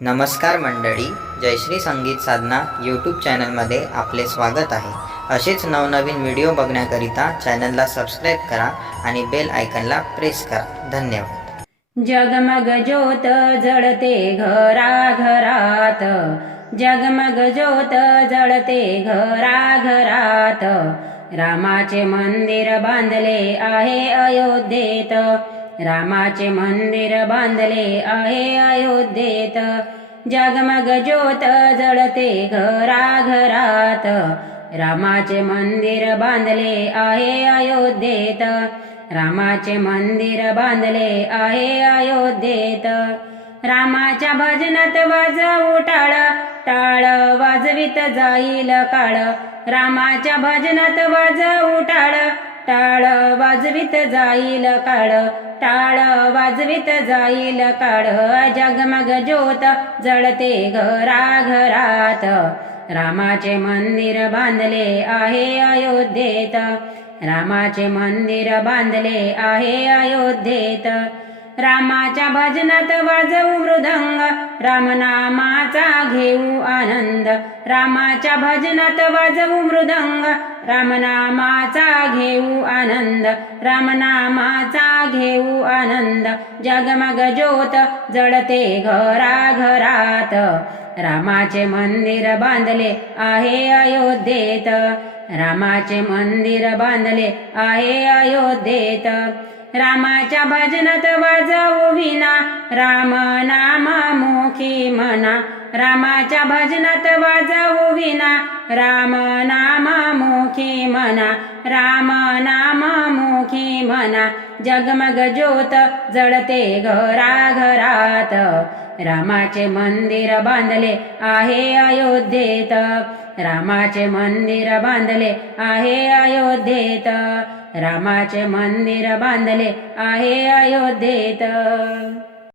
नमस्कार मंडळी जयश्री संगीत साधना यूट्यूब चॅनलमध्ये आपले स्वागत आहे. असेच नवनवीन व्हिडिओ बघण्याकरिता चॅनलला सबस्क्राईब करा आणि बेल आयकनला प्रेस करा. धन्यवाद. जगमग ज्योत जळते घरा घरात जगमग ज्योत जळते घरा घरात रामाचे मंदिर बांधले आहे अयोध्येत. रामाचे मंदिर बांधले आहे अयोध्येत. जगमग ज्योत जळते घरा घरात रामाचे मंदिर बांधले आहे अयोध्येत. रामाचे मंदिर बांधले आहे अयोध्येत. रामाच्या भजनात वाजवू टाळ टाळ वाजवित जाईल काळ. रामाच्या भजनात वाजवू टाळ टाळ वाजवित जाईल काळ टाळ वाजवित जाईल काळ. जगमग ज्योत जळते घरा घरात रामाचे मंदिर बांधले आहे अयोध्येत. रामाचे मंदिर बांधले आहे अयोध्येत. रामाच्या भजनात वाजवू मृदंग. रामनामाचा घेऊ आनंद. रामाच्या भजनात वाजवू मृदंग. रामनामाचा घेऊ आनंद. रामनामाचा घेऊ आनंद. जगमग ज्योत जळते घरा घरात रामाचे मंदिर बांधले आहे अयोध्येत. रामाचे मंदिर बांधले आहे अयोध्येत. रामाच्या भजनात वाजवू विना राम नाम मुखी म्हणा रामाच्या भजनात वाजवू विना राम नाम मुखी म्हणा राम नाम मुखी म्हणा जगमग ज्योत जळते घरा घरात रामाचे मंदिर बांधले आहे अयोध्येत. रामाचे मंदिर बांधले आहे अयोध्येत. रामाचे मंदिर बांधले आहे अयोध्येत.